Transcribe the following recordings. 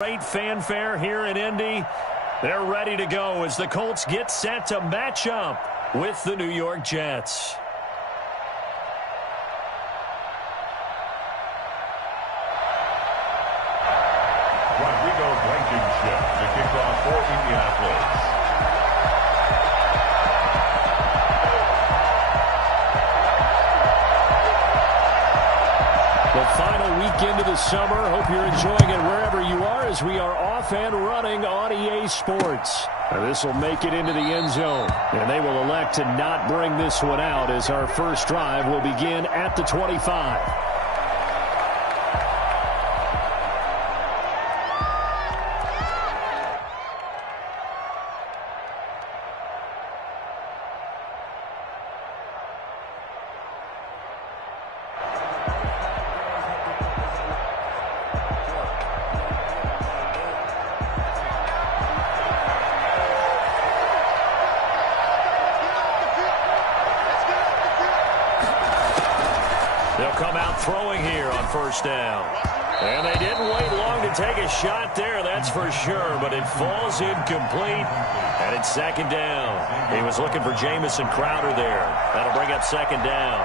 Great fanfare here in Indy. They're ready to go as the Colts get set to match up with the New York Jets. Rodrigo Blankenship to kick off for Indianapolis. The final weekend of the summer. Hope you're enjoying it wherever you are as we are off and running on EA Sports. This will make it into the end zone, and they will elect to not bring this one out as our first drive will begin at the 25. They'll come out throwing here on first down. And they didn't wait long to take a shot there, that's for sure, but it falls incomplete, and it's second down. He was looking for Jamison Crowder there. That'll bring up second down.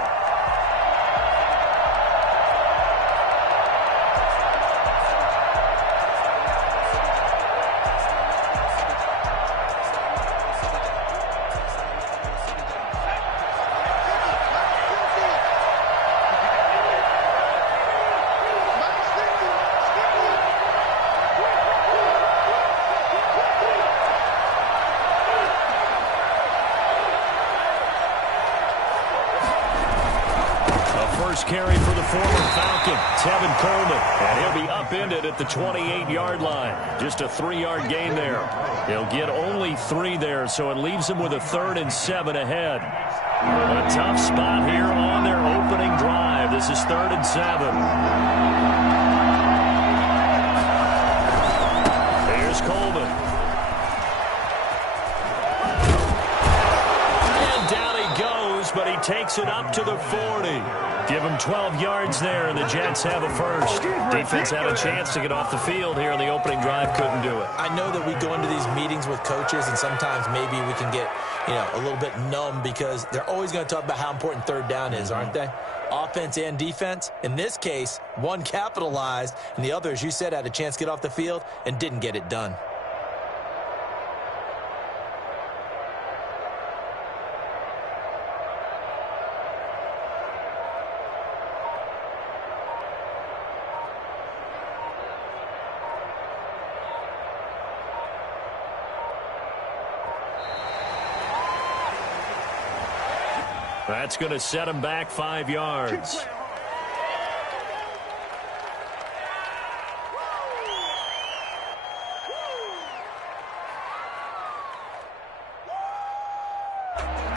First carry for the former Falcon, Tevin Coleman, and he'll be upended at the 28-yard line. Just a 3-yard gain there. He'll get only 3 there, so it leaves him with a 3rd and 7 ahead. A tough spot here on their opening drive. This is 3rd and 7. Here's Coleman. And down he goes, but he takes it up to the 40. Give him 12 yards there, and the Jets have a first. Defense had a chance to get off the field here in the opening drive, couldn't do it. I know that we go into these meetings with coaches, and sometimes maybe we can get, a little bit numb because they're always going to talk about how important third down is, aren't they? Offense and defense. In this case, one capitalized, and the other, as you said, had a chance to get off the field and didn't get it done. That's going to set him back 5 yards.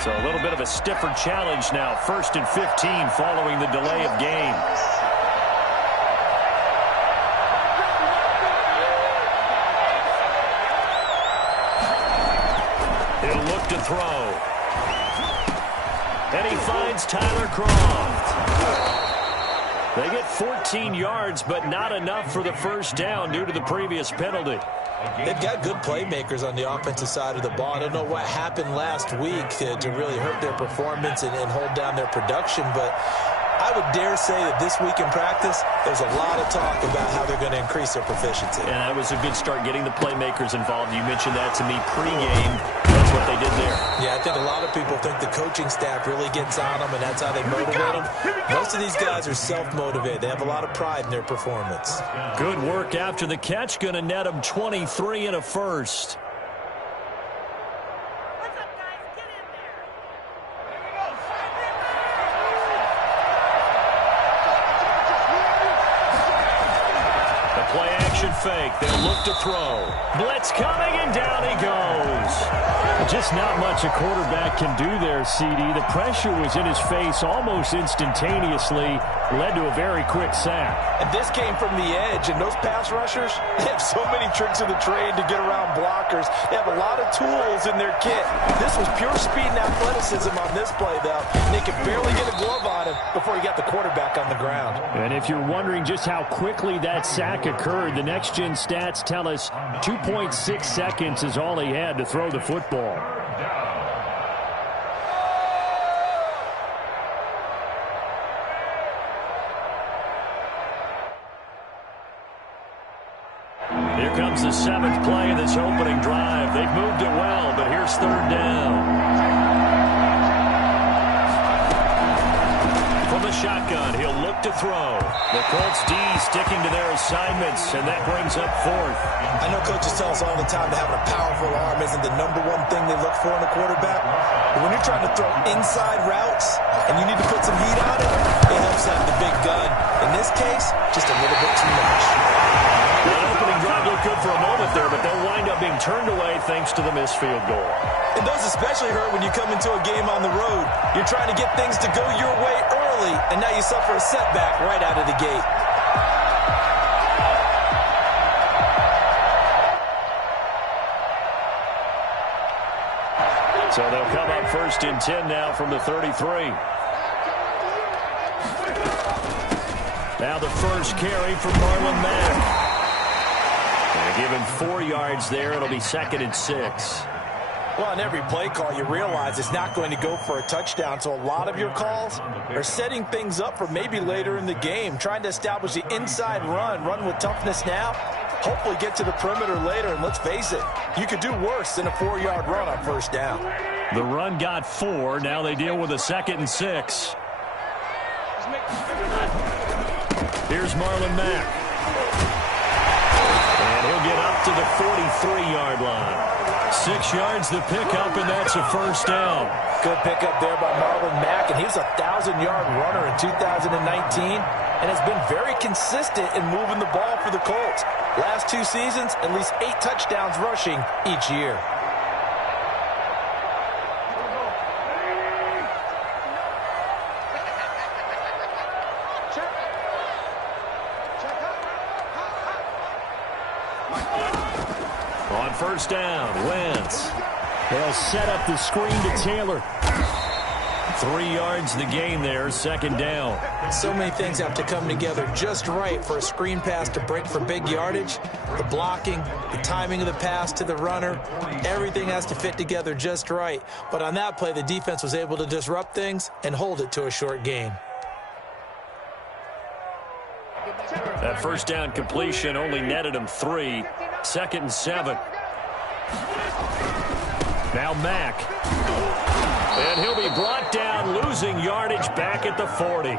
So a little bit of a stiffer challenge now. 1st and 15 following the delay of game. He'll look to throw. And he finds Tyler Croft. They get 14 yards, but not enough for the first down due to the previous penalty. They've got good playmakers on the offensive side of the ball. I don't know what happened last week to really hurt their performance and hold down their production, but I would dare say that this week in practice, there's a lot of talk about how they're going to increase their proficiency. And that was a good start getting the playmakers involved. You mentioned that to me pregame. That's what they did there. Yeah, I think a lot of people think the coaching staff really gets on them, and that's how they motivate them. Most of these guys are self-motivated. They have a lot of pride in their performance. Good work after the catch. Going to net them 23 and a first. Fake. They'll look to throw. Blitz coming, and down he goes. Just not much a quarterback can do there, CD. The pressure was in his face almost instantaneously. led to a very quick sack. And this came from the edge, and those pass rushers, they have so many tricks of the trade to get around blockers. They have a lot of tools in their kit. This was pure speed and athleticism on this play, though. And they could barely get a glove on him before he got the quarterback on the ground. And if you're wondering just how quickly that sack occurred, the next-gen stats tell us 2.6 seconds is all he had to throw the football. Here comes the 7th play of this opening drive. They've moved it well, but here's 3rd down. From the shotgun, he'll look to throw. The Colts D sticking to their assignments, and that brings up 4th. I know coaches tell us all the time that having a powerful arm isn't the #1 thing they look for in a quarterback. But when you're trying to throw inside routes and you need to put some heat on it, it helps have the big gun. In this case, just a little bit too much. That opening drive looked good for a moment there, but they'll wind up being turned away thanks to the missed field goal. And those especially hurt when you come into a game on the road. You're trying to get things to go your way early, and now you suffer a setback right out of the gate. So they'll come up 1st and 10 now from the 33. Now the first carry from Marlon Mack. Give him 4 yards there. It'll be 2nd and 6. Well, on every play call, you realize it's not going to go for a touchdown. So a lot of your calls are setting things up for maybe later in the game, trying to establish the inside run with toughness now, hopefully get to the perimeter later. And let's face it, you could do worse than a 4-yard run on 1st down. The run got 4. Now they deal with a 2nd and 6. Here's Marlon Mack. And he'll get up to the 43-yard line. 6 yards the pickup, and that's a 1st down. Good pickup there by Marlon Mack, and he was a 1,000-yard runner in 2019 and has been very consistent in moving the ball for the Colts. Last 2 seasons, at least 8 touchdowns rushing each year. On 1st down, Wentz. They'll set up the screen to Taylor. 3 yards the gain there, 2nd down. So many things have to come together just right for a screen pass to break for big yardage. The blocking, the timing of the pass to the runner, everything has to fit together just right. But on that play, the defense was able to disrupt things and hold it to a short gain. That 1st down completion only netted him 3. 2nd and 7. Now Mack. And he'll be brought down, losing yardage back at the 40.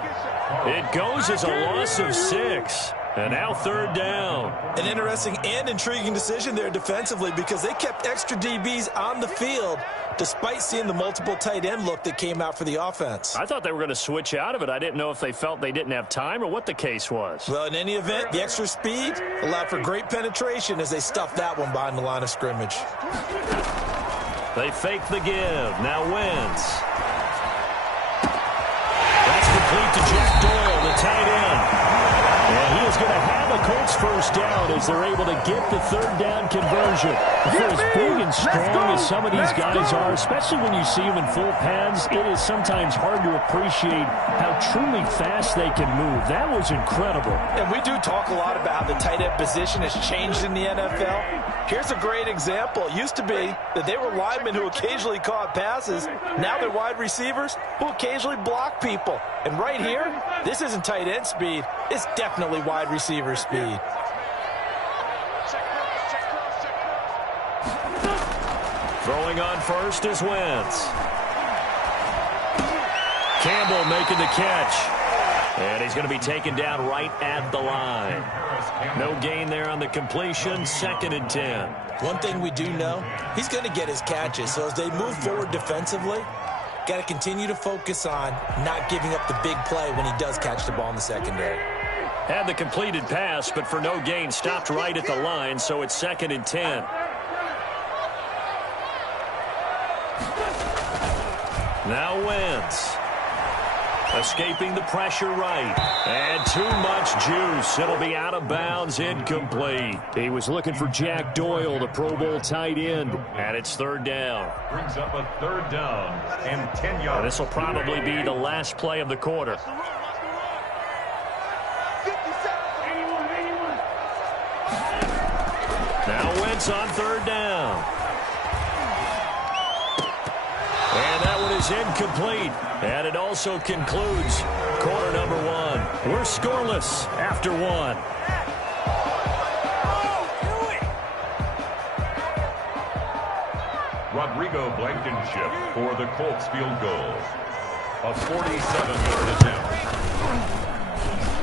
It goes as a loss of 6. And now 3rd down. An interesting and intriguing decision there defensively because they kept extra DBs on the field despite seeing the multiple tight end look that came out for the offense. I thought they were going to switch out of it. I didn't know if they felt they didn't have time or what the case was. Well, in any event, the extra speed allowed for great penetration as they stuffed that one behind the line of scrimmage. They fake the give. Now Wentz. That's complete to Jack Doyle, the tight end. And he is going to have a Colts 1st down as they're able to get the 3rd down conversion. For as big and strong as some of these guys are, especially when you see them in full pads, it is sometimes hard to appreciate how truly fast they can move. That was incredible. And we do talk a lot about how the tight end position has changed in the NFL. Here's a great example. It used to be that they were linemen who occasionally caught passes. Now they're wide receivers who occasionally block people. And right here, this isn't tight end speed. It's definitely wide receiver speed. Throwing on 1st is Wentz. Campbell making the catch. And he's going to be taken down right at the line. No gain there on the completion. 2nd and 10. One thing we do know, he's going to get his catches. So as they move forward defensively, got to continue to focus on not giving up the big play when he does catch the ball in the secondary. Had the completed pass, but for no gain, stopped right at the line, so it's 2nd and 10. Now Wentz. Escaping the pressure right. And too much juice. It'll be out of bounds, incomplete. He was looking for Jack Doyle, the Pro Bowl tight end. And it's third down. Brings up a third down and 10 yards. This will probably be the last play of the quarter. Now Wentz on third down. And that one is incomplete. And it also concludes quarter number one. We're scoreless after one. Rodrigo Blankenship for the Colts field goal. A 47-yard attempt.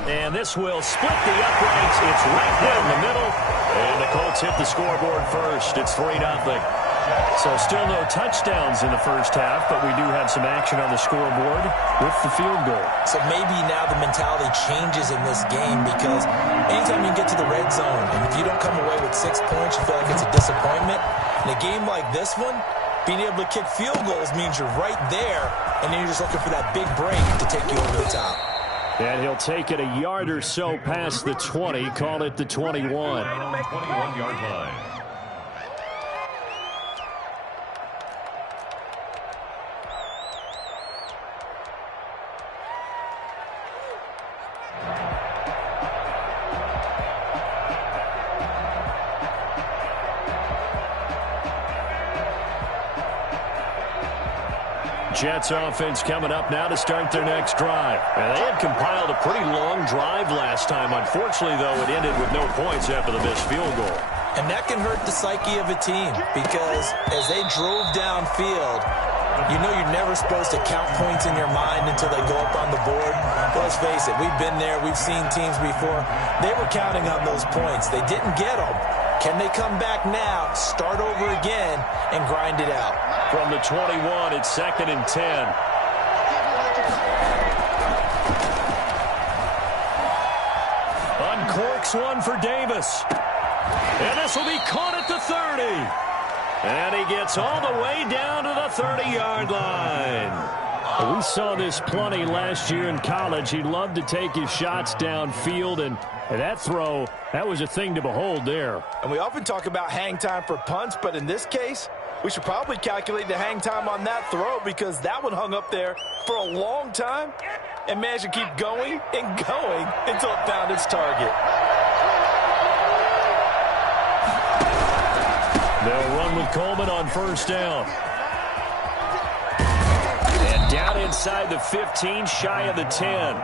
And this will split the uprights. It's right down the middle. And the Colts hit the scoreboard first. It's 3-0. So still no touchdowns in the first half, but we do have some action on the scoreboard with the field goal. So maybe now the mentality changes in this game because anytime you get to the red zone, and if you don't come away with 6 points, you feel like it's a disappointment. In a game like this one, being able to kick field goals means you're right there, and then you're just looking for that big break to take you over the top. And he'll take it a yard or so past the 20, call it the 21. 21-yard line. Jets offense coming up now to start their next drive. And they had compiled a pretty long drive last time. Unfortunately, though, it ended with no points after the missed field goal. And that can hurt the psyche of a team because as they drove downfield, you know you're never supposed to count points in your mind until they go up on the board. Let's face it, we've been there. We've seen teams before. They were counting on those points. They didn't get them. Can they come back now, start over again, and grind it out? From the 21, it's 2nd and 10. Uncorks one for Davis. And this will be caught at the 30. And he gets all the way down to the 30-yard line. We saw this plenty last year in college. He loved to take his shots downfield, and that throw, that was a thing to behold there. And we often talk about hang time for punts, but in this case, we should probably calculate the hang time on that throw because that one hung up there for a long time and managed to keep going and going until it found its target. They'll run with Coleman on first down. And down inside the 15, shy of the 10.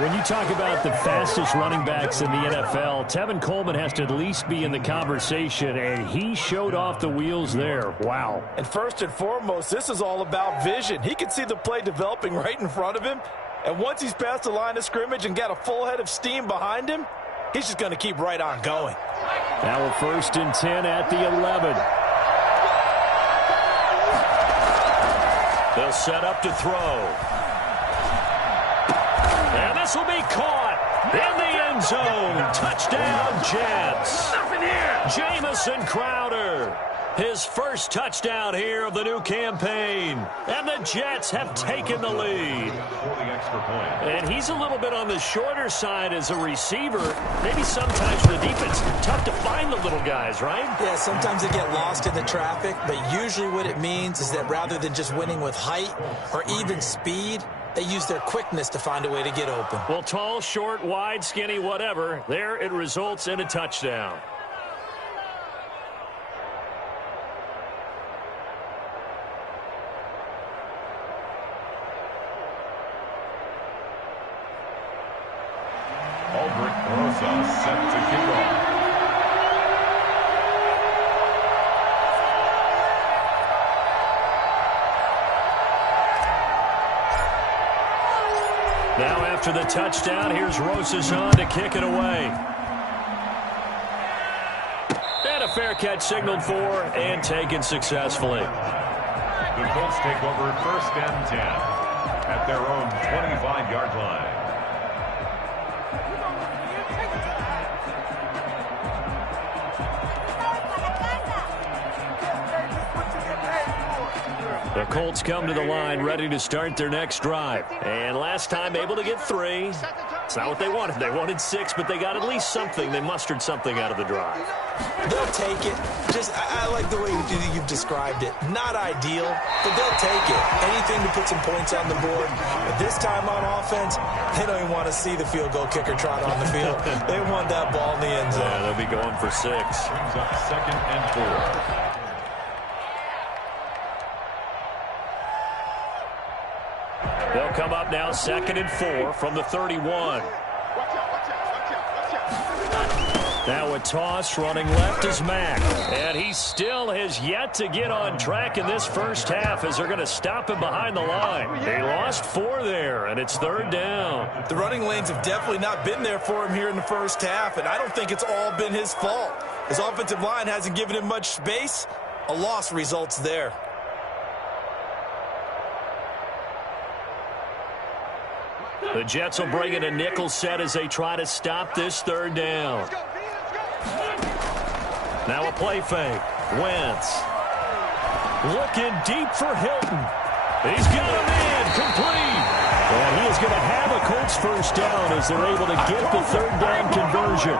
When you talk about the fastest running backs in the NFL, Tevin Coleman has to at least be in the conversation, and he showed off the wheels there. Wow. And first and foremost, this is all about vision. He can see the play developing right in front of him, and once he's past the line of scrimmage and got a full head of steam behind him, he's just going to keep right on going. Now a 1st and 10 at the 11. They'll set up to throw. And this will be caught in the end zone. Touchdown, Jets. Jamison Crowder. His first touchdown here of the new campaign. And the Jets have taken the lead. And he's a little bit on the shorter side as a receiver. Maybe sometimes for the defense, tough to find the little guys, right? Yeah, sometimes they get lost in the traffic, but usually what it means is that rather than just winning with height or even speed, they use their quickness to find a way to get open. Well, tall, short, wide, skinny, whatever, there it results in a touchdown. Set to kick off. Now after the touchdown, here's Rosas on to kick it away. And a fair catch signaled for and taken successfully. The Colts take over 1st and 10 at their own 25-yard line. The Colts come to the line ready to start their next drive. And last time able to get 3. It's not what they wanted. They wanted 6, but they got at least something. They mustered something out of the drive. They'll take it. I like the way you've described it. Not ideal, but they'll take it. Anything to put some points on the board. But this time on offense, they don't even want to see the field goal kicker trot on the field. They want that ball in the end zone. Yeah, they'll be going for 6. Brings up 2nd and 4. They'll come up now 2nd and 4 from the 31. Now a toss running left is Mack. And he still has yet to get on track in this first half as they're going to stop him behind the line. They lost 4 there, and it's 3rd down. The running lanes have definitely not been there for him here in the first half, and I don't think it's all been his fault. His offensive line hasn't given him much space. A loss results there. The Jets will bring in a nickel set as they try to stop this 3rd down. Now a play fake. Wentz. Looking deep for Hilton. He's got a man complete. And he is going to have a Colts first down as they're able to get the 3rd down conversion.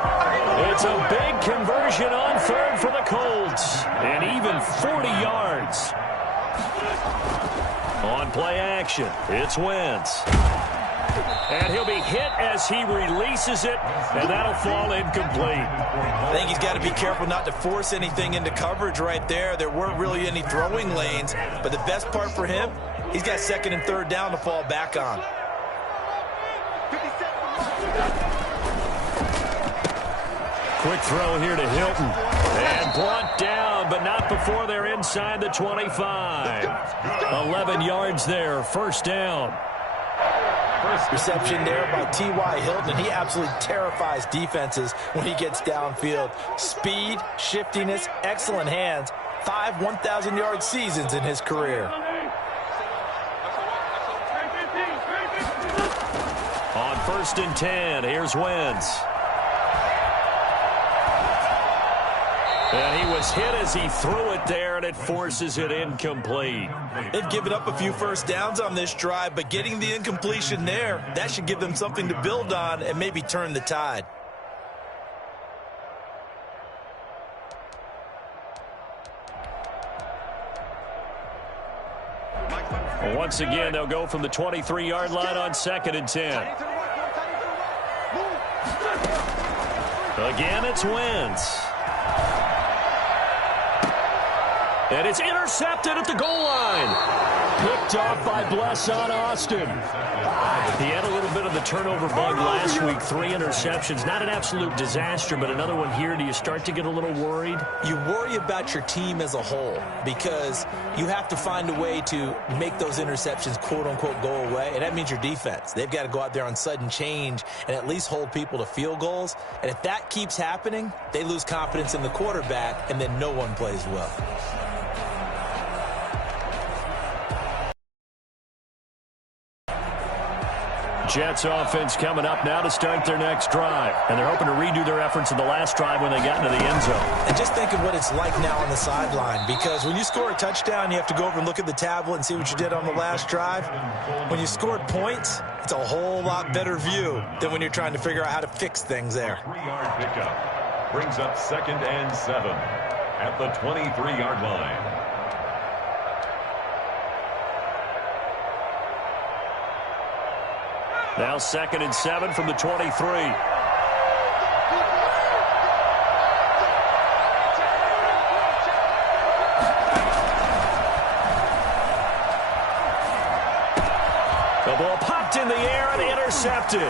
It's a big conversion on 3rd for the Colts. And even 40 yards. On play action, it's Wentz. And he'll be hit as he releases it, and that'll fall incomplete. I think he's got to be careful not to force anything into coverage right there. There weren't really any throwing lanes, but the best part for him, he's got 2nd and 3rd down to fall back on. Quick throw here to Hilton. And brought down, but not before they're inside the 25. 11 yards there, first down. First reception there by T.Y. Hilton, and he absolutely terrifies defenses when he gets downfield. Speed, shiftiness, excellent hands. 5 1,000-yard seasons in his career. On 1st and 10, here's Wentz. And he was hit as he threw it there, and it forces it incomplete. They've given up a few first downs on this drive, but getting the incompletion there, that should give them something to build on and maybe turn the tide. Once again, they'll go from the 23-yard line on 2nd and 10. Again, it's Wentz. And it's intercepted at the goal line. Picked off by Blesson Austin. He had a little bit of the turnover bug last week. 3 interceptions. Not an absolute disaster, but another one here. Do you start to get a little worried? You worry about your team as a whole because you have to find a way to make those interceptions, quote-unquote, go away. And that means your defense. They've got to go out there on sudden change and at least hold people to field goals. And if that keeps happening, they lose confidence in the quarterback, and then no one plays well. Jets offense coming up now to start their next drive. And they're hoping to redo their efforts in the last drive when they got into the end zone. And just think of what it's like now on the sideline, because when you score a touchdown, you have to go over and look at the tablet and see what you did on the last drive. When you scored points, it's a whole lot better view than when you're trying to figure out how to fix things there. 3-yard pickup brings up 2nd and 7 at the 23-yard line. Now 2nd and 7 from the 23. A ball popped in the air and intercepted.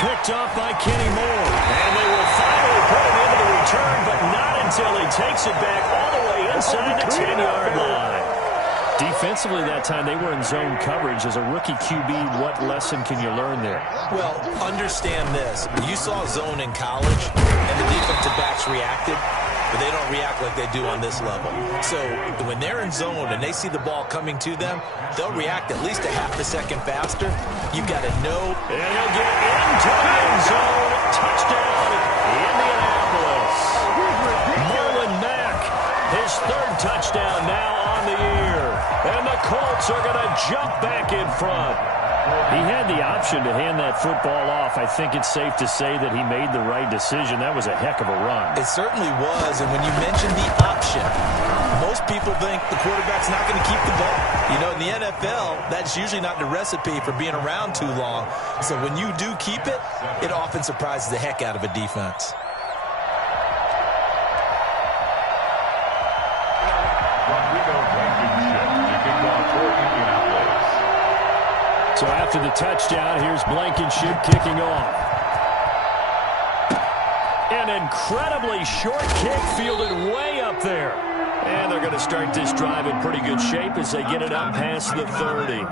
Picked off by Kenny Moore. And they will finally put him into the return, but not until he takes it back all the way inside the 10-yard line. Defensively that time, they were in zone coverage. As a rookie QB, what lesson can you learn there? Well, understand this. You saw zone in college, and the defensive backs reacted, but they don't react like they do on this level. So when they're in zone and they see the ball coming to them, they'll react at least a half a second faster. You've got to know. And he'll get into the end zone. Touchdown, Indianapolis. Marlon Mack, his 3rd touchdown now on the year. And the Colts are going to jump back in front. He had the option to hand that football off. I think it's safe to say that he made the right decision. That was a heck of a run. It certainly was, and when you mentioned the option, most people think the quarterback's not going to keep the ball. You know, in the NFL, that's usually not the recipe for being around too long. So when you do keep it, it often surprises the heck out of a defense. So after the touchdown, here's Blankenship kicking off. An incredibly short kick fielded way up there. And they're going to start this drive in pretty good shape as they get it up past the 30.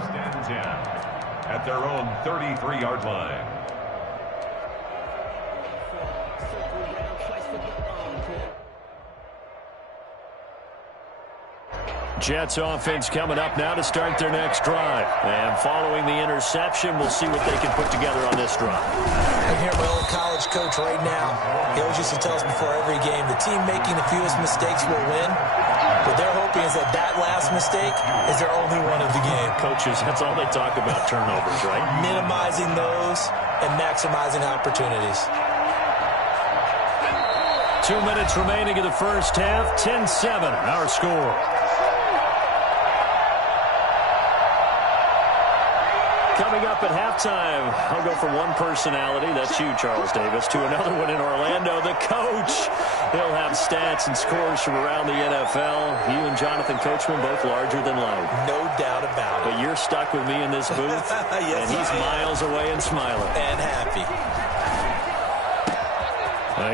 At their own 33-yard line. Jets offense coming up now to start their next drive. And following the interception, we'll see what they can put together on this drive. I hear my old college coach right now. He always used to tell us before every game, the team making the fewest mistakes will win. What they're hoping is that that last mistake is their only one of the game. Coaches, that's all they talk about, turnovers, right? Minimizing those and maximizing opportunities. 2 minutes remaining in the first half. 10-7, our score. Coming up at halftime, I'll go from one personality, that's you, Charles Davis, to another one in Orlando, the coach. He'll have stats and scores from around the NFL. You and Jonathan Coachman, both larger than life. No doubt about it. But you're stuck with me in this booth, yes, and he's miles away and smiling. And happy.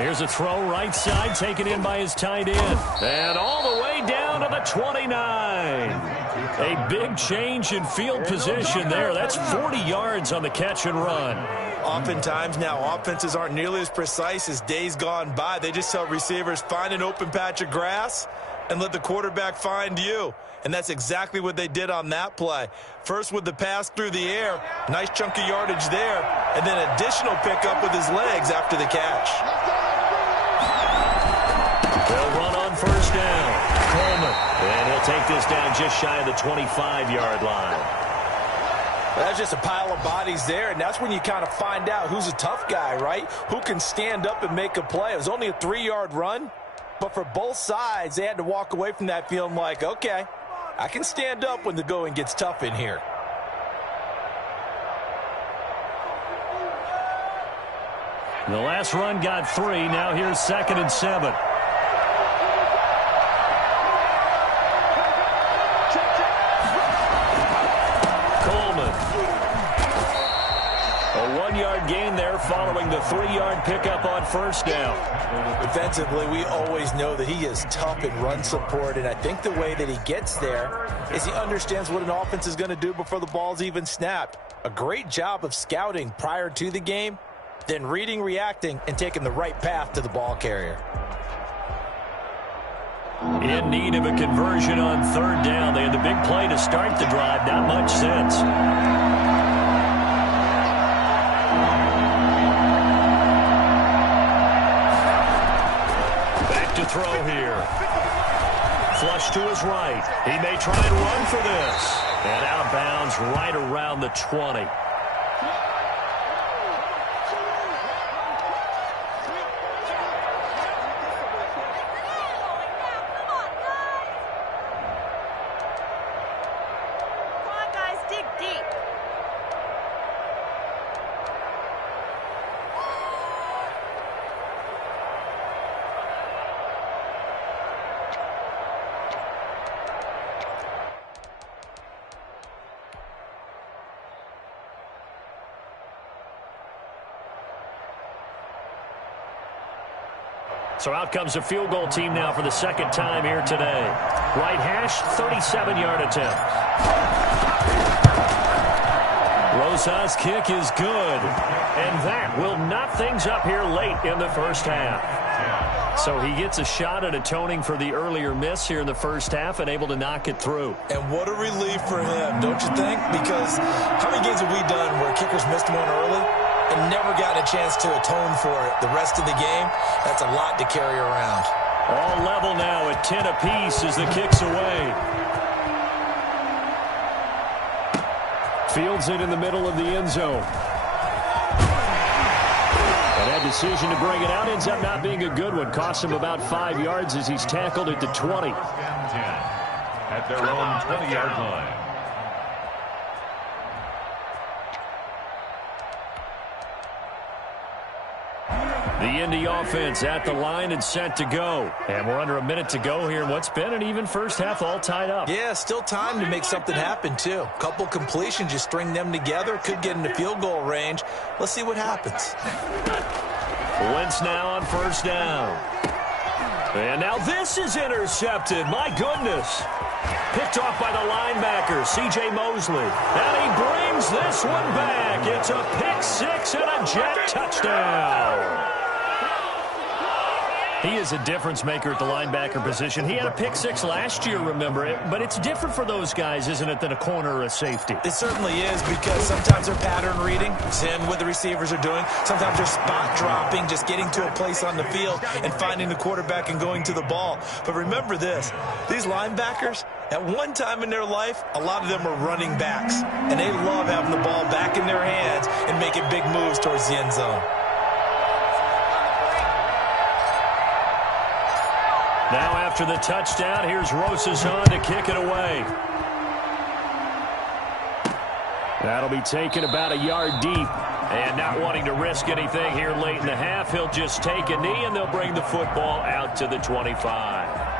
Here's a throw right side, taken in by his tight end. And all the way down to the 29. A big change in field position there. That's 40 yards on the catch and run. Oftentimes now, offenses aren't nearly as precise as days gone by. They just tell receivers, find an open patch of grass and let the quarterback find you. And that's exactly what they did on that play. First with the pass through the air, nice chunk of yardage there, and then additional pickup with his legs after the catch. They'll run on first down. Coleman, and he'll take this down just shy of the 25-yard line. That's just a pile of bodies there, and that's when you kind of find out who's a tough guy, right? Who can stand up and make a play. It was only a 3-yard run, but for both sides, they had to walk away from that feeling like, okay, I can stand up when the going gets tough in here. The last run got 3. Now here's 2nd and 7. Coleman. A 1-yard gain there following the 3-yard pickup on first down. Defensively, we always know that he is tough in run support, and I think the way that he gets there is he understands what an offense is going to do before the ball's even snapped. A great job of scouting prior to the game, then reading, reacting, and taking the right path to the ball carrier. In need of a conversion on 3rd down. They had the big play to start the drive. Not much sense. Back to throw here. Flush to his right. He may try and run for this. And out of bounds right around the 20. So out comes a field goal team now for the 2nd time here today. Right hash, 37-yard attempt. Rosa's kick is good. And that will knot things up here late in the first half. So he gets a shot at atoning for the earlier miss here in the first half and able to knock it through. And what a relief for him, don't you think? Because how many games have we done where kickers missed one early and never gotten a chance to atone for it the rest of the game? That's a lot to carry around. All level now at 10 apiece as the kick's away. Fields it in the middle of the end zone. And that decision to bring it out ends up not being a good one. Costs him about 5 yards as he's tackled at the 20. At their own 20-yard line. The Indy offense at the line and set to go. And we're under a minute to go here in what's been an even first half, all tied up. Yeah, still time to make something happen, too. Couple completions, you string them together, could get into field goal range. Let's see what happens. Wentz now on first down. And now this is intercepted. My goodness. Picked off by the linebacker, C.J. Mosley. And he brings this one back. It's a pick six and a jet touchdown. He is a difference maker at the linebacker position. He had a pick six last year, remember it. But it's different for those guys, isn't it, than a corner or a safety? It certainly is, because sometimes they're pattern reading, seeing what the receivers are doing. Sometimes they're spot dropping, just getting to a place on the field and finding the quarterback and going to the ball. But remember this, these linebackers, at one time in their life, a lot of them were running backs. And they love having the ball back in their hands and making big moves towards the end zone. Now after the touchdown, here's Rosazon to kick it away. That'll be taken about a yard deep. And not wanting to risk anything here late in the half, he'll just take a knee and they'll bring the football out to the 25.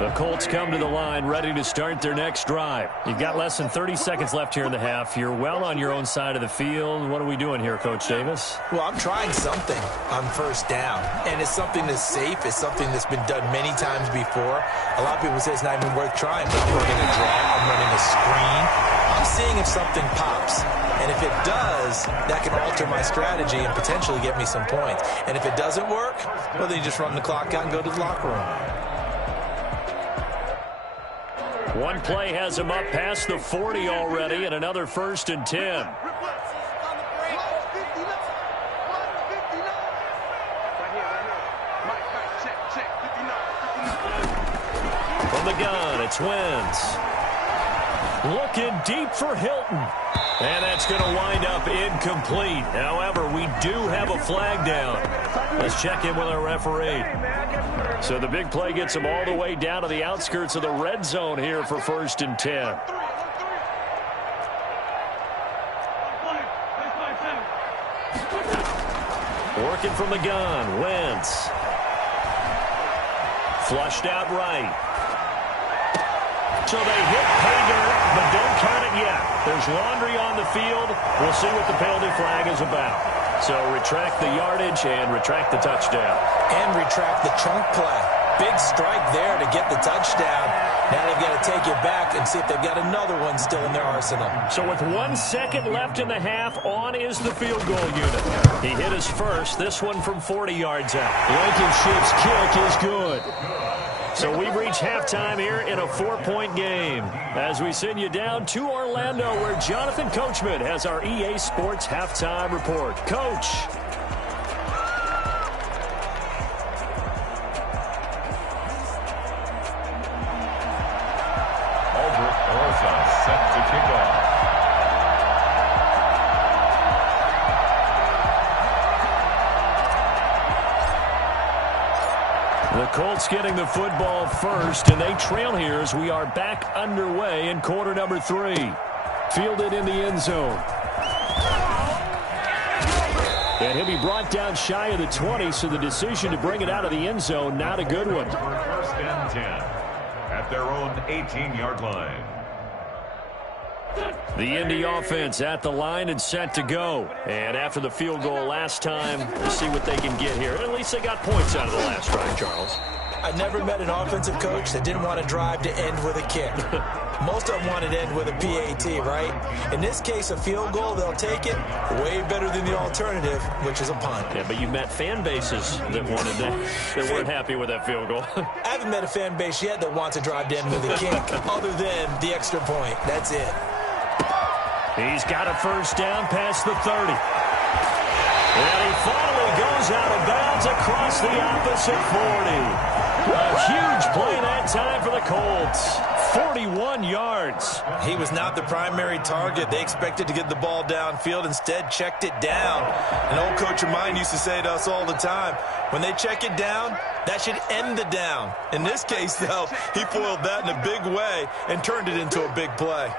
The Colts come to the line ready to start their next drive. You've got less than 30 seconds left here in the half. You're well on your own side of the field. What are we doing here, Coach Davis? Well, I'm trying something on first down, and it's something that's safe. It's something that's been done many times before. A lot of people say it's not even worth trying, but I'm running a draw. I'm running a screen. I'm seeing if something pops. And if it does, that can alter my strategy and potentially get me some points. And if it doesn't work, well, then you just run the clock out and go to the locker room. One play has him up past the 40 already, and another 1st and 10. From the gun, it's Wentz. Looking deep for Hilton. And that's going to wind up incomplete. However, we do have a flag down. Let's check in with our referee. So the big play gets him all the way down to the outskirts of the red zone here for 1st and 10. Working from the gun, Wentz. Flushed out right. So they hit pay dirt, but don't count it yet. There's laundry on the field. We'll see what the penalty flag is about. So retract the yardage and retract the touchdown. And retract the chunk play. Big strike there to get the touchdown. Now they've got to take it back and see if they've got another one still in their arsenal. So with 1 second left in the half, on is the field goal unit. He hit his first, this one from 40 yards out. Blankenship's kick is good. So we reach halftime here in a 4-point game as we send you down to Orlando, where Jonathan Coachman has our EA Sports halftime report. Coach. Albert Orza set to kick off. The Colts getting the football first, and they trail here as we are back underway in quarter number 3. Fielded in the end zone. And he'll be brought down shy of the 20, so the decision to bring it out of the end zone, not a good one. 1st and 10 at their own 18-yard line. The Indy offense at the line and set to go. And after the field goal last time, we'll see what they can get here. At least they got points out of the last drive, Charles. I never met an offensive coach that didn't want to drive to end with a kick. Most of them wanted to end with a PAT, right? In this case, a field goal, they'll take it. Way better than the alternative, which is a punt. Yeah, but you met fan bases that wanted that weren't happy with that field goal. I haven't met a fan base yet that wants to drive to end with a kick, other than the extra point. That's it. He's got a first down past the 30. And he finally goes out of bounds Heads across the opposite 40. A huge play that time for the Colts. 41 yards. He was not the primary target. They expected to get the ball downfield. Instead, checked it down. An old coach of mine used to say to us all the time, when they check it down, that should end the down. In this case, though, he foiled that in a big way and turned it into a big play.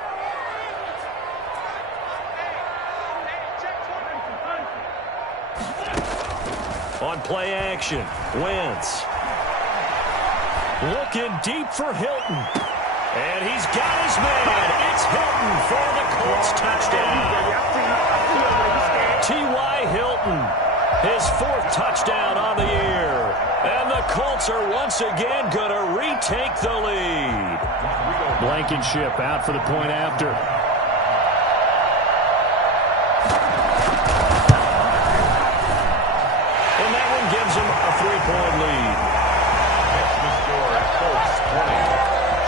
On play action, Wentz. Looking deep for Hilton. And he's got his man. It's Hilton for the Colts touchdown. T.Y. Hilton, his 4th touchdown on the year. And the Colts are once again going to retake the lead. Blankenship out for the point after. And that one gives him a 3-point lead. Next to score at Colts 20,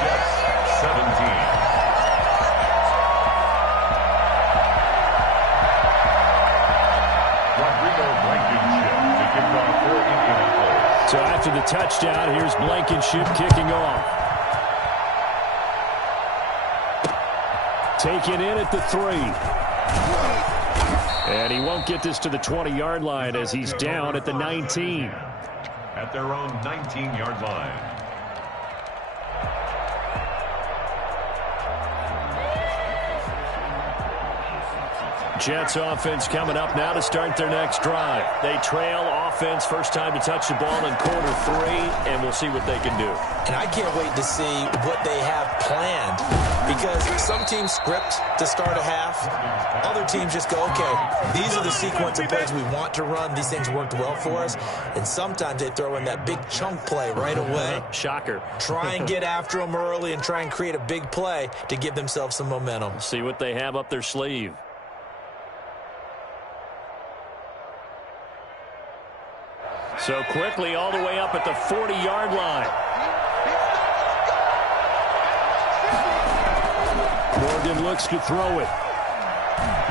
Jets 17. To kick off for Indianapolis. So after the touchdown, here's Blankenship kicking off. Taken in at the 3. And he won't get this to the 20-yard line as he's down at the 19. At their own 19-yard line. Jets offense coming up now to start their next drive. They trail offense, first time to touch the ball in quarter 3, and we'll see what they can do. And I can't wait to see what they have planned, because some teams script to start a half. Other teams just go, okay, these are the sequence of plays we want to run. These things worked well for us. And sometimes they throw in that big chunk play right away. Shocker. Try and get after them early and try and create a big play to give themselves some momentum. See what they have up their sleeve. So quickly all the way up at the 40-yard line. Morgan looks to throw it.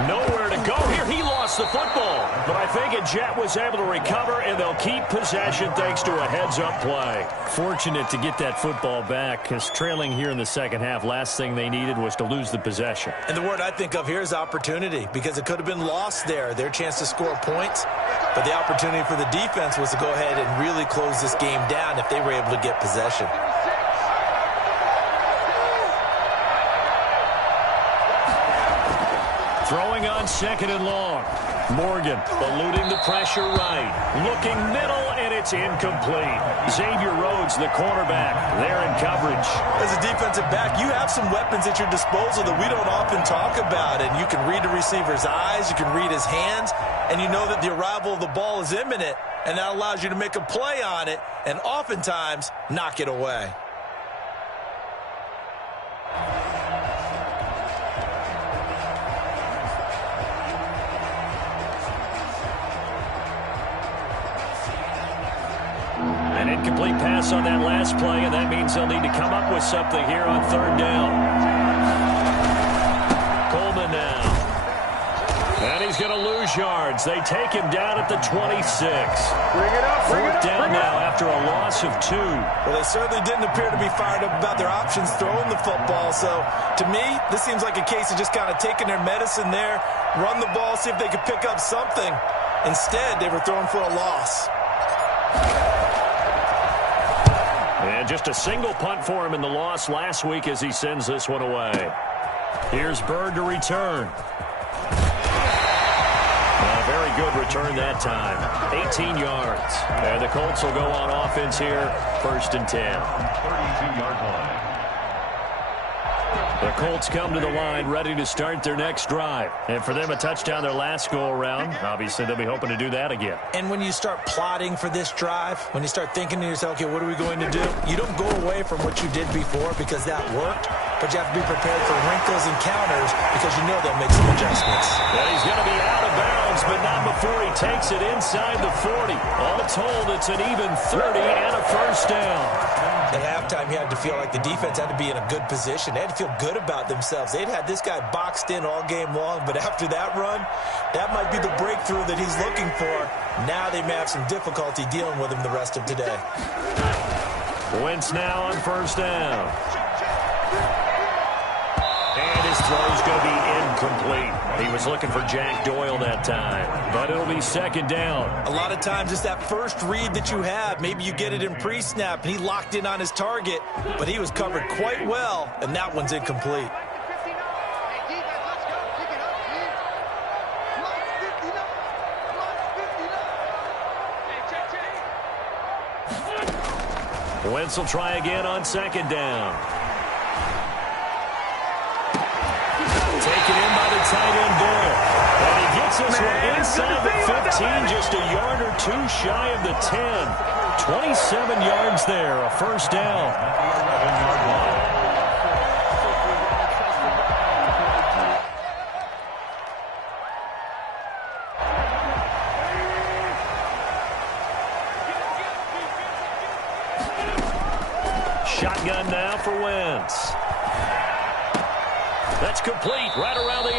Nowhere to go here. He lost the football. But I think a Jet was able to recover, and they'll keep possession thanks to a heads-up play. Fortunate to get that football back, because trailing here in the second half, last thing they needed was to lose the possession. And the word I think of here is opportunity, because it could have been lost there. Their chance to score points. But the opportunity for the defense was to go ahead and really close this game down if they were able to get possession. Throwing on 2nd and long. Morgan eluding the pressure right. Looking middle, and it's incomplete. Xavier Rhodes, the cornerback, there in coverage. As a defensive back, you have some weapons at your disposal that we don't often talk about. And you can read the receiver's eyes, you can read his hands, and you know that the arrival of the ball is imminent. And that allows you to make a play on it and oftentimes knock it away. An incomplete pass on that last play, and that means they'll need to come up with something here on 3rd down. Coleman now. And he's going to lose yards. They take him down at the 26. Bring it up, 4th down now after a loss of 2. Well, they certainly didn't appear to be fired up about their options throwing the football. So, to me, this seems like a case of just kind of taking their medicine there, run the ball, see if they could pick up something. Instead, they were throwing for a loss. And just a single punt for him in the loss last week as he sends this one away. Here's Bird to return. A very good return that time. 18 yards. And the Colts will go on offense here, 1st and 10. 32-yard line. The Colts come to the line ready to start their next drive. And for them, a touchdown their last go-around. Obviously, they'll be hoping to do that again. And when you start plotting for this drive, when you start thinking to yourself, okay, what are we going to do? You don't go away from what you did before because that worked, but you have to be prepared for wrinkles and counters because you know they'll make some adjustments. And he's going to be out of bounds, but not before before he takes it inside the 40. All told, it's an even 30 and a first down. At halftime, you had to feel like the defense had to be in a good position. They had to feel good about themselves. They'd had this guy boxed in all game long, but after that run, that might be the breakthrough that he's looking for. Now they may have some difficulty dealing with him the rest of today. Wentz now on first down. And his throw's going to be incomplete. He was looking for Jack Doyle that time, but it'll be second down. A lot of times it's that first read that you have. Maybe you get it in pre-snap, and he locked in on his target, but he was covered quite well, and that one's incomplete. Wentz will try again on second down. Taken in by the tight end Doyle. And he gets this one inside the 15, just a yard or two shy of the 10. 27 yards there, a first down. Shotgun now for Wentz. That's complete, right around the 8.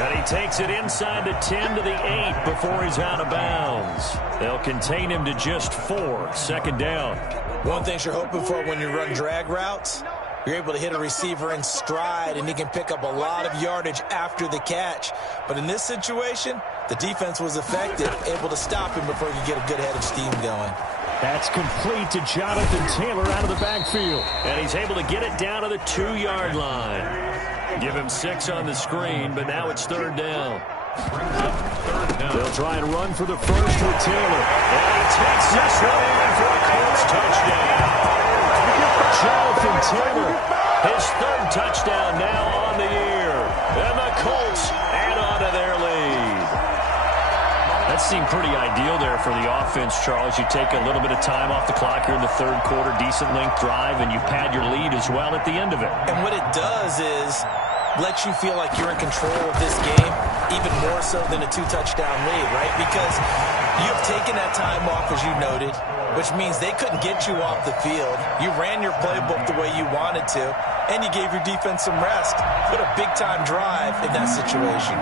And he takes it inside the 10 to the 8 before he's out of bounds. They'll contain him to just 4. Second down. One thing you're hoping for when you run drag routes, you're able to hit a receiver in stride, and he can pick up a lot of yardage after the catch. But in this situation, the defense was effective, able to stop him before he could get a good head of steam going. That's complete to Jonathan Taylor out of the backfield. And he's able to get it down to the 2-yard line. Give him 6 on the screen, but now it's third down. They'll try and run for the first with Taylor. And he takes this one in for a Colts touchdown. Jonathan Taylor, his 3rd touchdown now on the year. And the Colts add on to their lead. That seemed pretty ideal there for the offense, Charles. You take a little bit of time off the clock here in the 3rd quarter, decent length drive, and you pad your lead as well at the end of it. And what it does is let you feel like you're in control of this game, even more so than a 2-touchdown lead, right? Because you've taken that time off, as you noted, which means they couldn't get you off the field. You ran your playbook the way you wanted to, and you gave your defense some rest. What a big-time drive in that situation.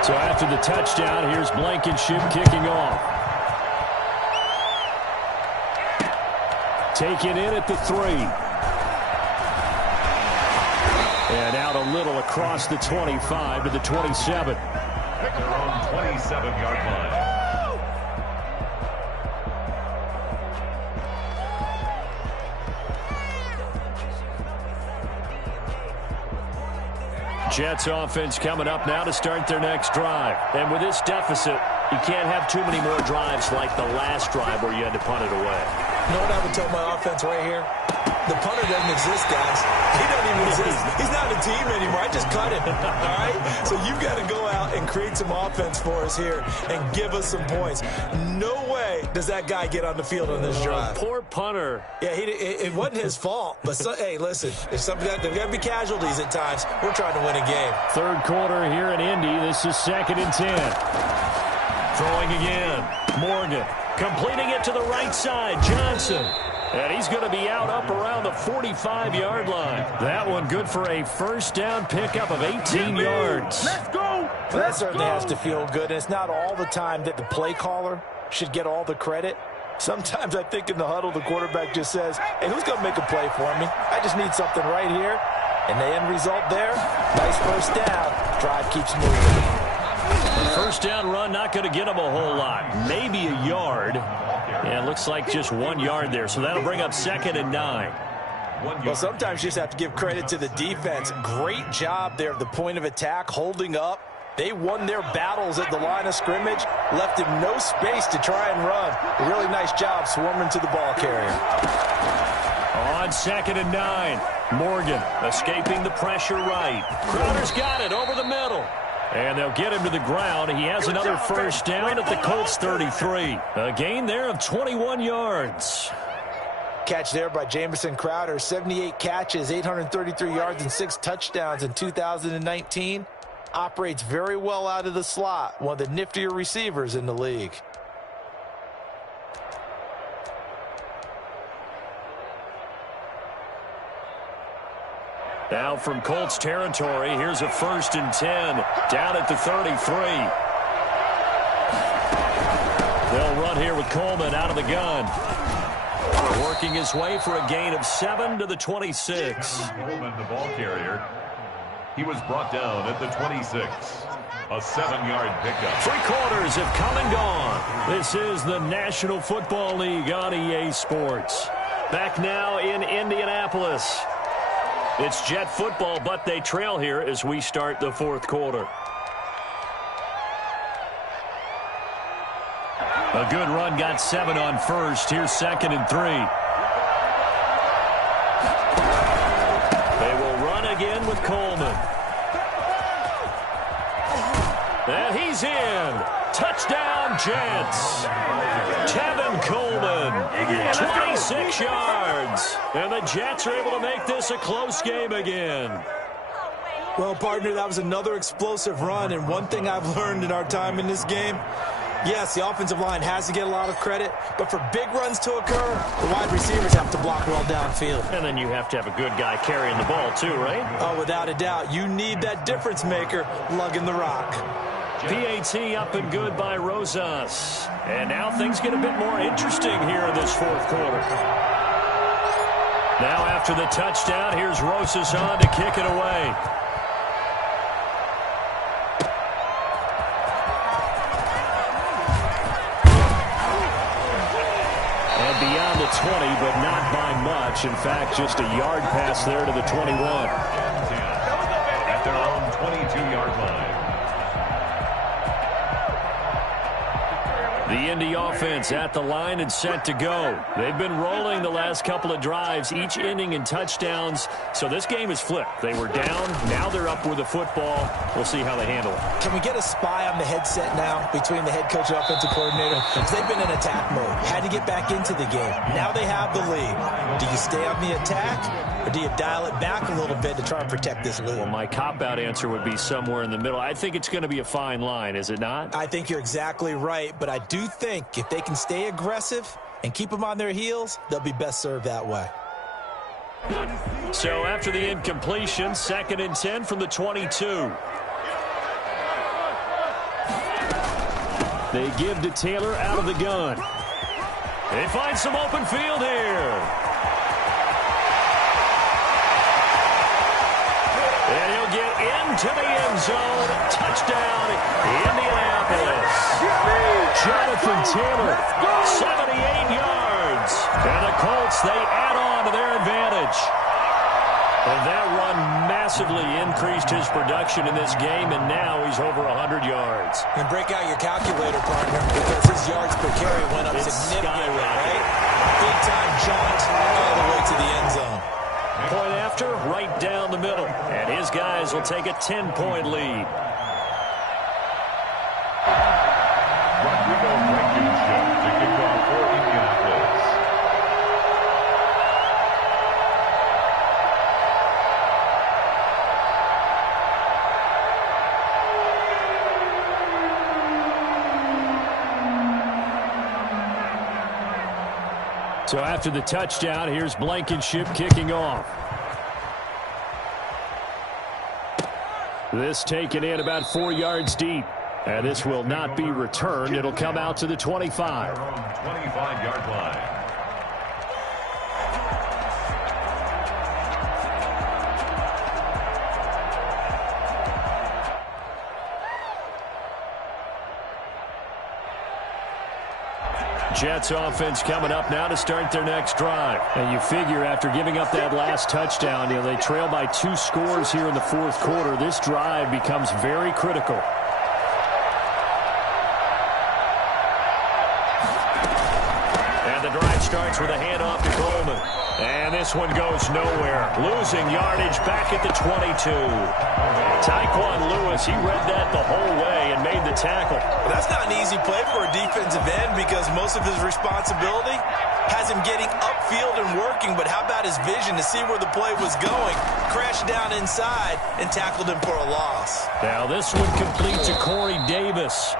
So after the touchdown, here's Blankenship kicking off. Taken in at the 3. And out a little across the 25 to the 27. At their own 27-yard line. Jets offense coming up now to start their next drive. And with this deficit, you can't have too many more drives like the last drive where you had to punt it away. You know what I would tell my offense right here? The punter doesn't exist, guys. He doesn't even exist. He's not a team anymore. I just cut him, all right? So you've got to go out and create some offense for us here and give us some points. No way does that guy get on the field on this drive. Poor punter. Yeah, it wasn't his fault. But, hey, listen, there's got to be casualties at times. We're trying to win a game. 3rd quarter here in Indy. This is 2nd and 10. Throwing again. Morgan completing it to the right side. Johnson. And he's going to be out up around the 45-yard line. That one good for a first down pickup of 18 yards. Let's go. Well, that certainly has to feel good. And it's not all the time that the play caller should get all the credit. Sometimes I think in the huddle, the quarterback just says, hey, who's going to make a play for me? I just need something right here. And the end result there, nice first down. Drive keeps moving. First down run, not going to get him a whole lot. Maybe a yard. Yeah, it looks like just 1 yard there. So that'll bring up 2nd and 9. Well, sometimes you just have to give credit to the defense. Great job there at the point of attack, holding up. They won their battles at the line of scrimmage, left him no space to try and run. A really nice job swarming to the ball carrier. On 2nd and 9, Morgan escaping the pressure right. Crowder's got it over the middle. And they'll get him to the ground. He has another first down at the Colts 33. A gain there of 21 yards. Catch there by Jamison Crowder. 78 catches, 833 yards, and 6 touchdowns in 2019. operates very well out of the slot, one of the niftier receivers in the league. Now from Colts territory, here's a 1st and 10 down at the 33. They'll run here with Coleman out of the gun. Working his way for a gain of 7 to the 26. Coleman, the ball carrier. He was brought down at the 26. A 7-yard pickup. 3 quarters have come and gone. This is the National Football League on EA Sports. Back now in Indianapolis. It's Jet football, but they trail here as we start the 4th quarter. A good run got 7 on 1st. Here's 2nd and 3. They will run again with Coleman. And he's in. Touchdown, Jets. Tevin Coleman, 26 yards. And the Jets are able to make this a close game again. Well, partner, that was another explosive run. And one thing I've learned in our time in this game, yes, the offensive line has to get a lot of credit, but for big runs to occur, the wide receivers have to block well downfield. And then you have to have a good guy carrying the ball too, right? Oh, without a doubt. You need that difference maker lugging the rock. PAT up and good by Rosas. And now things get a bit more interesting here in this 4th quarter. Now after the touchdown, here's Rosas on to kick it away. And beyond the 20, but not by much. In fact, just a yard pass there to the 21. At their own 22-yard line. The Indy offense at the line and set to go. They've been rolling the last couple of drives, each inning in touchdowns. So this game is flipped. They were down. Now they're up with the football. We'll see how they handle it. Can we get a spy on the headset now between the head coach and offensive coordinator? Because they've been in attack mode. Had to get back into the game. Now they have the lead. Do you stay on the attack, or do you dial it back a little bit to try and protect this lead? Well, my cop-out answer would be somewhere in the middle. I think it's going to be a fine line, is it not? I think you're exactly right, but I do think if they can stay aggressive and keep them on their heels, they'll be best served that way. So after the incompletion, 2nd and 10 from the 22. They give to Taylor out of the gun. They find some open field here. And he'll get into the end zone. Touchdown, Indianapolis. Jonathan Taylor, 78 yards. And the Colts, they add on to their advantage. And that run massively increased his production in this game, and now he's over 100 yards. And break out your calculator, partner, because his yards per carry went up significantly, right? Big-time jaunt all the way to the end zone. Point after, right down the middle. And his guys will take a 10-point lead. Rodrigo Blankenship to kick off for Indianapolis. So after the touchdown, here's Blankenship kicking off. This taken in about 4 yards deep. And this will not be returned. It'll come out to the 25. 25-yard line. Jets offense coming up now to start their next drive. And you figure after giving up that last touchdown, they trail by 2 scores here in the 4th quarter. This drive becomes very critical. And the drive starts with a handoff to Coleman. And this one goes nowhere. Losing yardage back at the 22. Tyquan Lewis, he read that the whole way and made the tackle. That's not an easy play for a defensive end because most of his responsibility has him getting upfield and working, but how about his vision to see where the play was going, crashed down inside, and tackled him for a loss. Now this one complete to Corey Davis.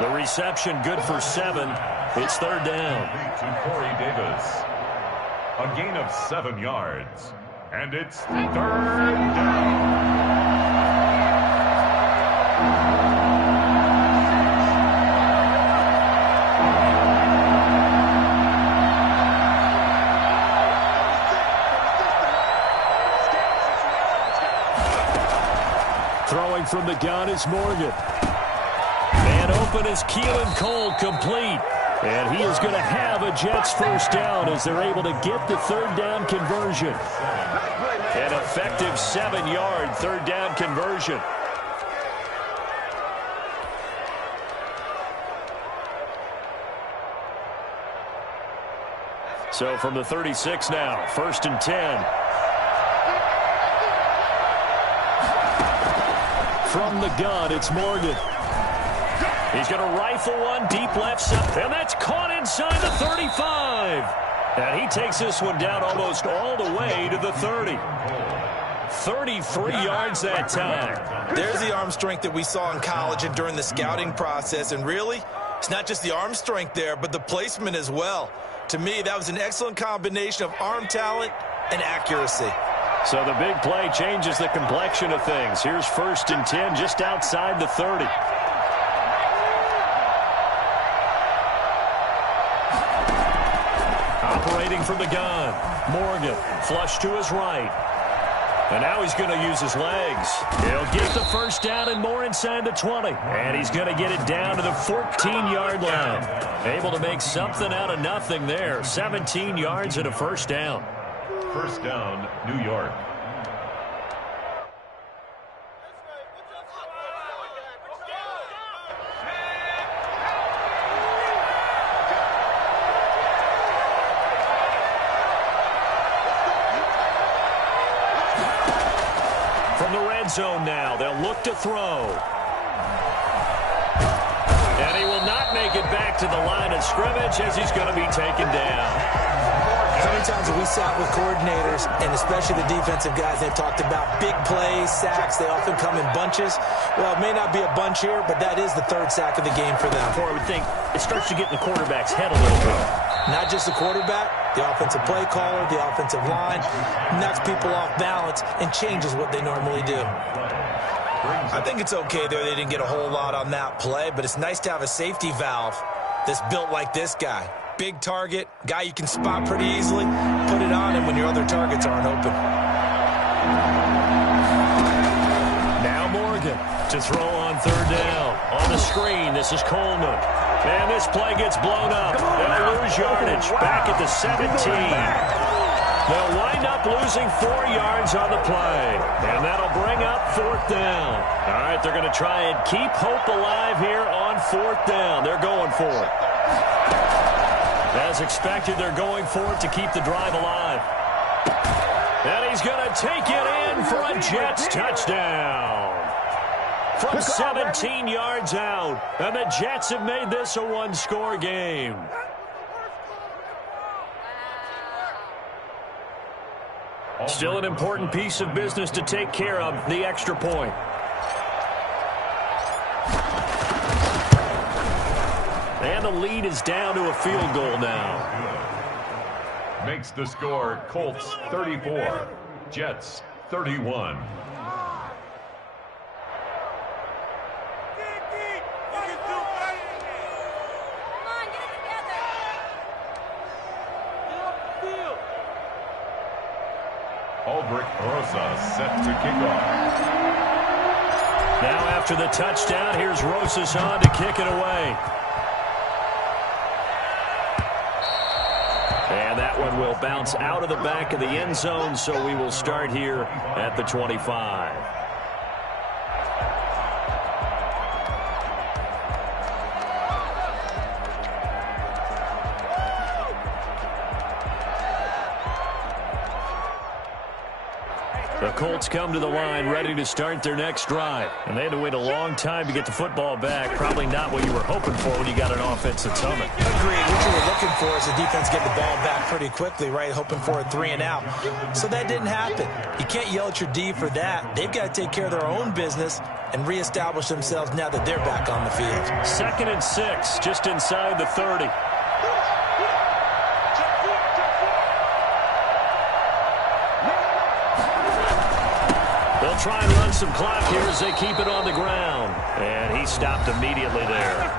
The reception good for 7. It's third down. To Corey Davis. A gain of 7 yards. And it's third down. Throwing from the gun is Morgan. And open is Keelan Cole, complete. And he is going to have a Jets first down as they're able to get the third down conversion. An effective 7-yard third down conversion. So from the 36 now, 1st and 10. From the gun, it's Morgan. He's going to rifle one deep left side, and that's caught inside the 35. And he takes this one down almost all the way to the 30. 33 yards that time. There's the arm strength that we saw in college and during the scouting process. And really, it's not just the arm strength there, but the placement as well. To me, that was an excellent combination of arm talent and accuracy. So the big play changes the complexion of things. Here's 1st and 10 just outside the 30. Operating from the gun, Morgan, flush to his right. And now he's going to use his legs. He'll get the first down and more inside the 20. And he's going to get it down to the 14-yard line. Able to make something out of nothing there. 17 yards and a first down. First down, New York. From the red zone now, they'll look to throw. And he will not make it back to the line of scrimmage as he's going to be taken down. How many times have we sat with coordinators, and especially the defensive guys, they've talked about big plays, sacks. They often come in bunches. Well, it may not be a bunch here, but that is the 3rd sack of the game for them. Or I would think it starts to get in the quarterback's head a little bit. Not just the quarterback, the offensive play caller, the offensive line, knocks people off balance and changes what they normally do. I think it's okay there. They didn't get a whole lot on that play, but it's nice to have a safety valve that's built like this guy. Big target, guy you can spot pretty easily. Put it on him when your other targets aren't open. Now Morgan to throw on 3rd down. On the screen, this is Coleman. And this play gets blown up. They'll lose yardage back at the 17. They'll wind up losing 4 yards on the play. And that'll bring up 4th down. All right, they're going to try and keep hope alive here on 4th down. They're going for it. As expected, they're going for it to keep the drive alive. And he's going to take it in for a Jets touchdown. From 17 yards out. And the Jets have made this a 1-score game. Still an important piece of business to take care of, the extra point. And the lead is down to a field goal now. Makes the score Colts 34, Jets 31. Aldrich Rosa set to kick off. Now after the touchdown, here's Rosas on to kick it away. And that one will bounce out of the back of the end zone, so we will start here at the 25. The Colts come to the line ready to start their next drive. And they had to wait a long time to get the football back. Probably not what you were hoping for when you got an offense that's humming. Agreed. What you were looking for is the defense get the ball back pretty quickly, right? Hoping for a 3 and out. So that didn't happen. You can't yell at your D for that. They've got to take care of their own business and reestablish themselves now that they're back on the field. 2nd and 6, just inside the 30. They'll try and run some clock here as they keep it on the ground. And he stopped immediately there.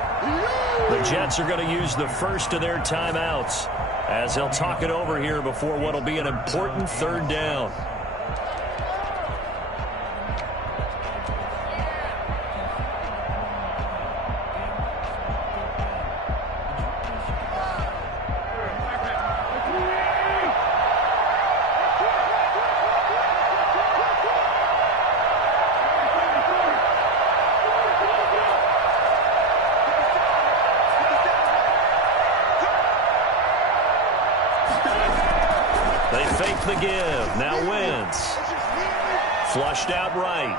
The Jets are going to use the first of their timeouts as they'll talk it over here before what will be an important 3rd down. The give. Now Wentz. Flushed out right.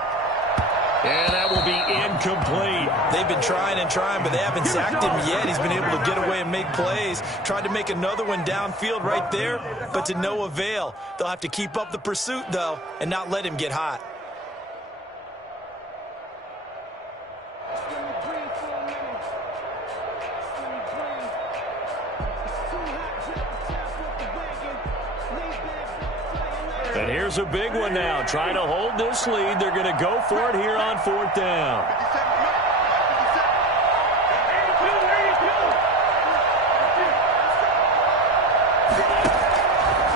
And that will be incomplete. They've been trying and trying, but they haven't sacked him yet. He's been able to get away and make plays. Tried to make another one downfield right there, but to no avail. They'll have to keep up the pursuit, though, and not let him get hot. And here's a big one now. Trying to hold this lead. They're going to go for it here on 4th down.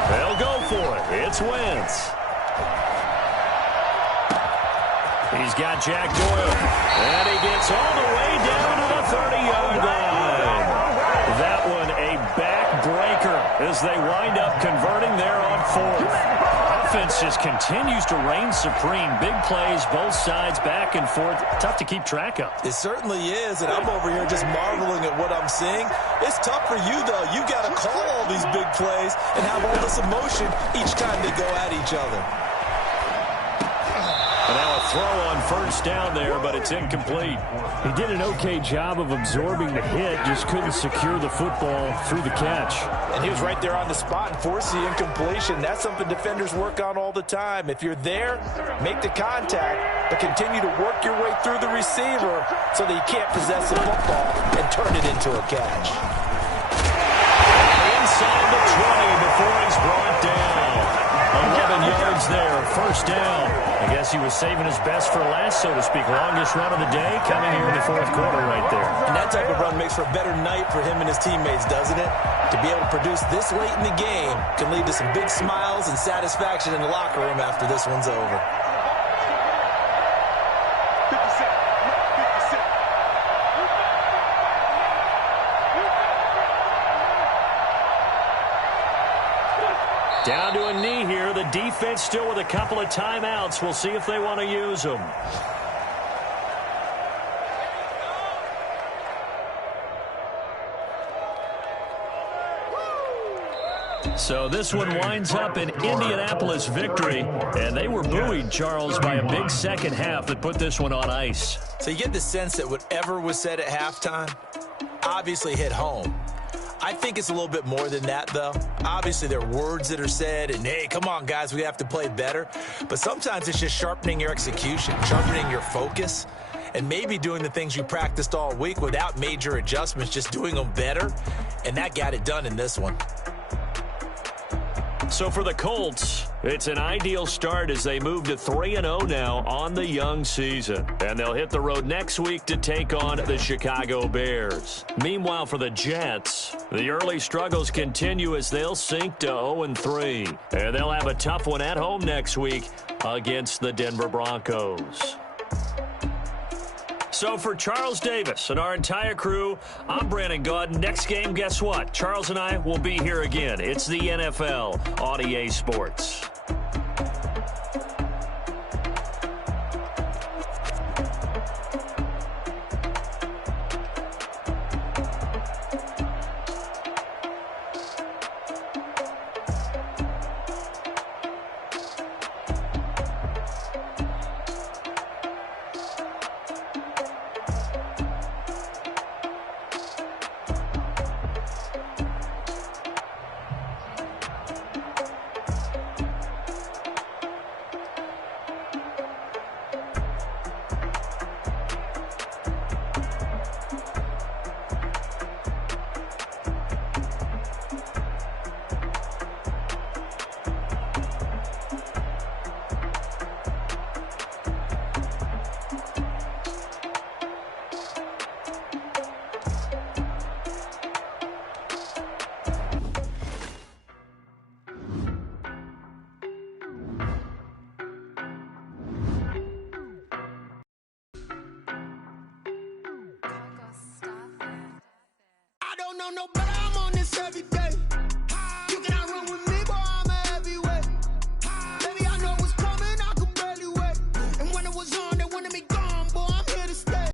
They'll go for it. It's Wentz. He's got Jack Doyle. And he gets all the way down to the 30-yard line. That one a backbreaker as they wind up converting there on 4th. Offense just continues to reign supreme. Big plays, both sides, back and forth. Tough to keep track of. It certainly is, and I'm over here just marveling at what I'm seeing. It's tough for you, though. You got to call all these big plays and have all this emotion each time they go at each other. And now a throw on 1st down there, but it's incomplete. He did an okay job of absorbing the hit, just couldn't secure the football through the catch. And he was right there on the spot and forced the incompletion. That's something defenders work on all the time. If you're there, make the contact, but continue to work your way through the receiver so that he can't possess the football and turn it into a catch. Inside the 20 before he's brought down. 11 yards there, 1st down. I guess he was saving his best for last, so to speak. Longest run of the day coming here in the 4th quarter right there. And that type of run makes for a better night for him and his teammates, doesn't it? To be able to produce this late in the game can lead to some big smiles and satisfaction in the locker room after this one's over. Down to a knee here. The defense still with a couple of timeouts. We'll see if they want to use them. So this one winds up an Indianapolis victory, and they were buoyed, Charles, by a big second half that put this one on ice. So you get the sense that whatever was said at halftime obviously hit home. I think it's a little bit more than that, though. Obviously, there are words that are said, and, hey, come on, guys, we have to play better. But sometimes it's just sharpening your execution, sharpening your focus, and maybe doing the things you practiced all week without major adjustments, just doing them better. And that got it done in this one. So for the Colts, it's an ideal start as they move to 3-0 now on the young season. And they'll hit the road next week to take on the Chicago Bears. Meanwhile, for the Jets, the early struggles continue as they'll sink to 0-3. And they'll have a tough one at home next week against the Denver Broncos. So for Charles Davis and our entire crew, I'm Brandon Gaudin. Next game, guess what? Charles and I will be here again. It's the NFL on EA Sports. on nobody.